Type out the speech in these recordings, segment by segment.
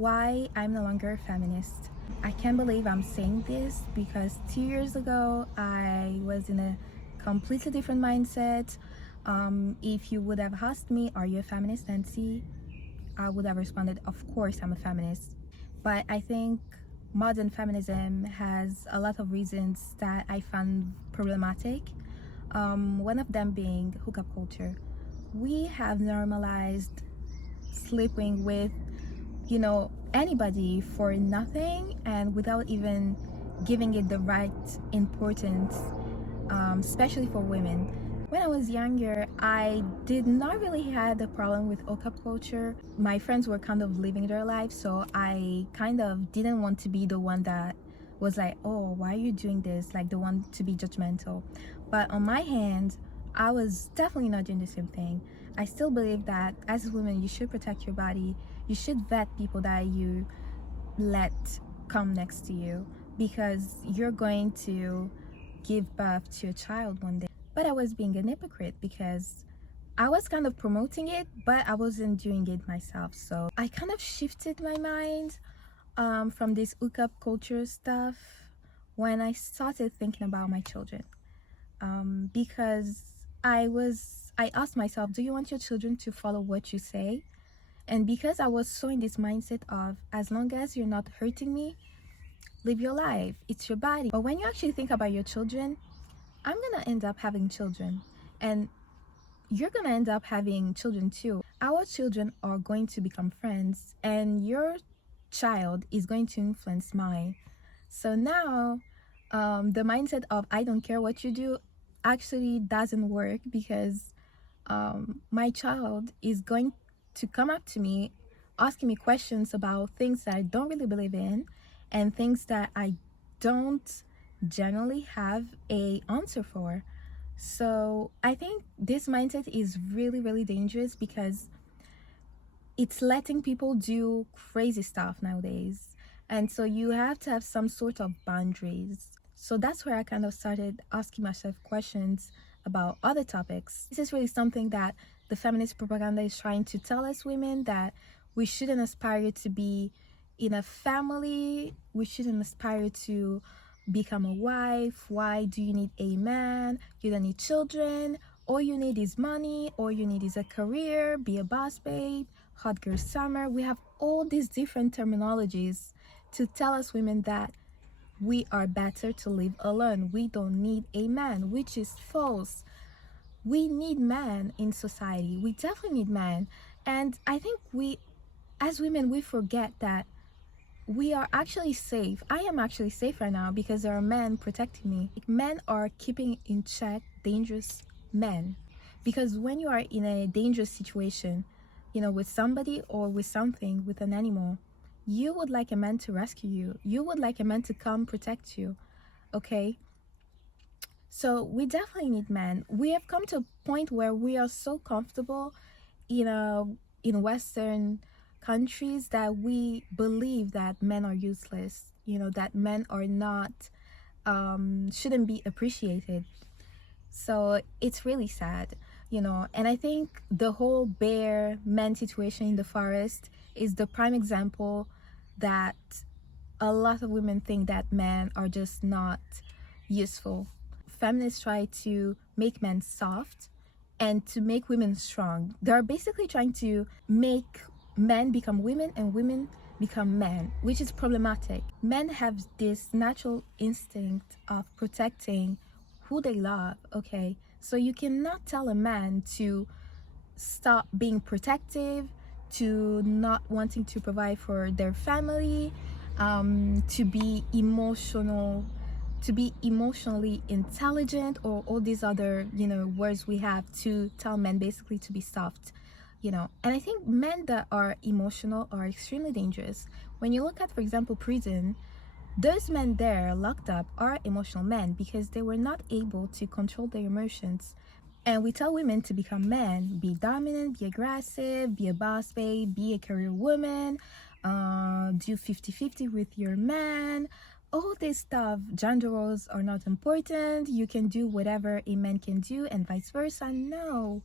why I'm no longer a feminist. I can't believe I'm saying this because 2 years ago I was in a completely different mindset. If you would have asked me, "Are you a feminist, Nancy?" I would have responded, "Of course, I'm a feminist." But I think modern feminism has a lot of reasons that I found problematic. One of them being hookup culture. We have normalized sleeping with anybody for nothing and without even giving it the right importance, especially for women. When I was younger, I did not really had a problem with hookup culture. My friends were kind of living their life, so I kind of didn't want to be the one that was like, "Oh, why are you doing this?" Like the one to be judgmental. But on my hand, I was definitely not doing the same thing. I still believe that as a woman, you should protect your body. You should vet people that you let come next to you because you're going to give birth to a child one day. But I was being a hypocrite because I was kind of promoting it, but I wasn't doing it myself. So I kind of shifted my mind from this hookup culture stuff when I started thinking about my children. Because I asked myself, do you want your children to follow what you say? And because I was so in this mindset of, as long as you're not hurting me, live your life. It's your body. But when you actually think about your children, I'm gonna end up having children. And you're gonna end up having children too. Our children are going to become friends, and your child is going to influence mine. So now, the mindset of I don't care what you do actually doesn't work because my child is going to come up to me asking me questions about things that I don't really believe in and things that I don't generally have a answer for. So I think this mindset is really, really dangerous because it's letting people do crazy stuff nowadays. And so you have to have some sort of boundaries. So that's where I kind of started asking myself questions about other topics. This is really something that the feminist propaganda is trying to tell us women, that we shouldn't aspire to be in a family, we shouldn't aspire to become a wife. Why do you need a man? You don't need children. All you need is money. All you need is a career. Be a boss babe. Hot girl summer. We have all these different terminologies to tell us women that we are better to live alone. We don't need a man, which is false. We need men in society. We definitely need men. And I think as women, we forget that we are actually safe. I am actually safe right now because there are men protecting me. Men are keeping in check dangerous men. Because when you are in a dangerous situation, with somebody or with something, with an animal, you would like a man to rescue you. You would like a man to come protect you. Okay? So we definitely need men. We have come to a point where we are so comfortable in a in Western countries that we believe that men are useless, that men are not shouldn't be appreciated. So it's really sad, and I think the whole bear man situation in the forest is the prime example that a lot of women think that men are just not useful. Feminists try to make men soft and to make women strong. They're basically trying to make men become women and women become men, which is problematic. Men have this natural instinct of protecting who they love, okay? So you cannot tell a man to stop being protective, to not wanting to provide for their family, to be emotional, to be emotionally intelligent, or all these other words we have to tell men basically to be soft. And I think men that are emotional are extremely dangerous. When you look at, for example, prison, those men there locked up are emotional men because they were not able to control their emotions. And we tell women to become men: be dominant, be aggressive, be a boss babe, be a career woman, do 50-50 with your man. All this stuff, gender roles are not important. You can do whatever a man can do and vice versa. No,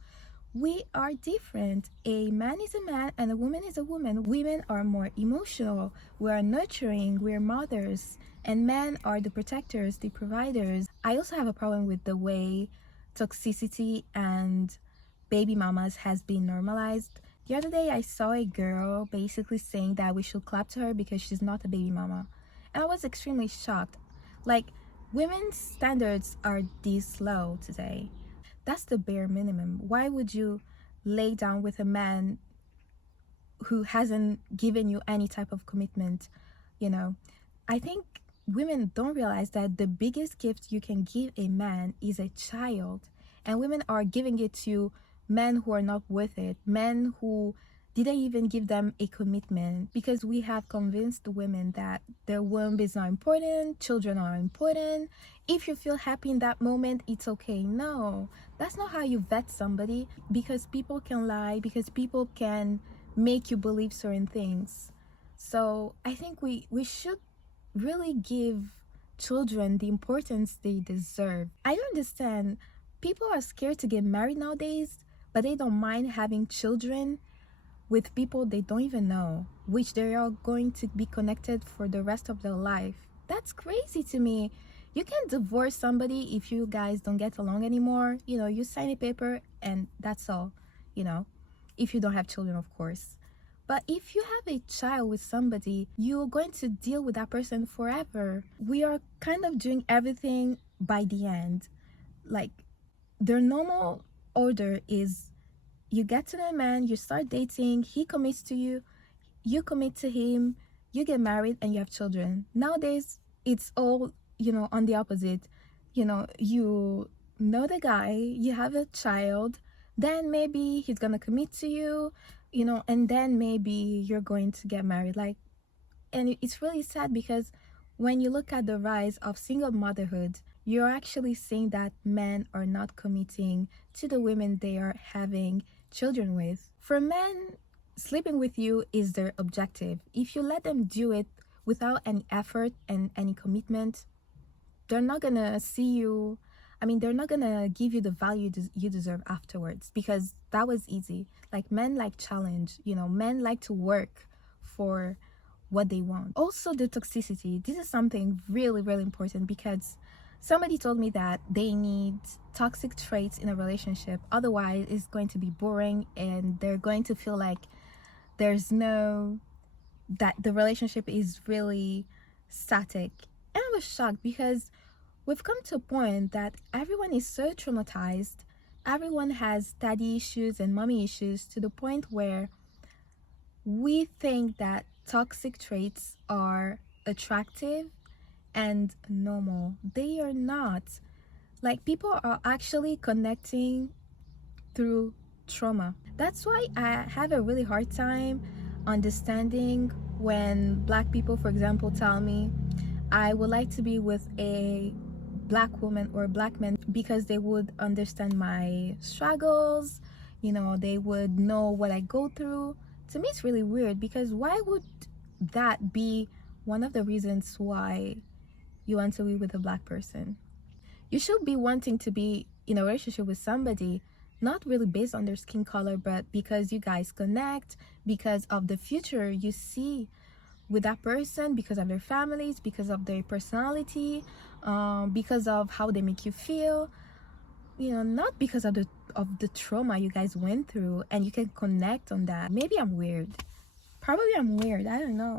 We are different. A man is a man and a woman is a woman. Women are more emotional. We are nurturing. We're mothers. And men are the protectors, the providers. I also have a problem with the way toxicity and baby mamas has been normalized. The other day, I saw a girl basically saying that we should clap to her because she's not a baby mama. And I was extremely shocked. Like, women's standards are this low today. That's the bare minimum. Why would you lay down with a man who hasn't given you any type of commitment? You know, I think women don't realize that the biggest gift you can give a man is a child. And women are giving it to men who are not worth it, men who didn't even give them a commitment, because we have convinced the women that their womb is not important, children are important. If you feel happy in that moment, it's okay. No, that's not how you vet somebody, because people can lie, because people can make you believe certain things. So I think we should really give children the importance they deserve. I don't understand. People are scared to get married nowadays, but they don't mind having children with people they don't even know, which they are going to be connected for the rest of their life. That's crazy to me. You can divorce somebody if you guys don't get along anymore. You sign a paper and that's all, you know, if you don't have children, of course. But if you have a child with somebody, you're going to deal with that person forever. We are kind of doing everything by the end. Like, their normal order is you get to know a man, you start dating, he commits to you, you commit to him, you get married, and you have children. Nowadays, it's all, on the opposite. You know the guy, you have a child, then maybe he's gonna commit to you, and then maybe you're going to get married. Like, and it's really sad because when you look at the rise of single motherhood, you're actually seeing that men are not committing to the women they are having children with. For men, sleeping with you is their objective. If you let them do it without any effort and any commitment, they're not gonna see you. I mean, they're not gonna give you the value you deserve afterwards, because that was easy. Like, men like challenge, men like to work for what they want. Also, the toxicity. This is something really, really important, because somebody told me that they need toxic traits in a relationship. Otherwise, it's going to be boring and they're going to feel like that the relationship is really static. And I was shocked because we've come to a point that everyone is so traumatized. Everyone has daddy issues and mommy issues, to the point where we think that toxic traits are attractive and normal. They are not. Like, people are actually connecting through trauma. That's why I have a really hard time understanding when Black people, for example, tell me I would like to be with a Black woman or Black man, because they would understand my struggles, they would know what I go through. To me, it's really weird, because why would that be one of the reasons why you want to be with a Black person? You should be wanting to be in a relationship with somebody, not really based on their skin color, but because you guys connect, because of the future you see with that person, because of their families, because of their personality, because of how they make you feel, not because of the trauma you guys went through, and you can connect on that. Maybe I'm weird. Probably I'm weird. I don't know.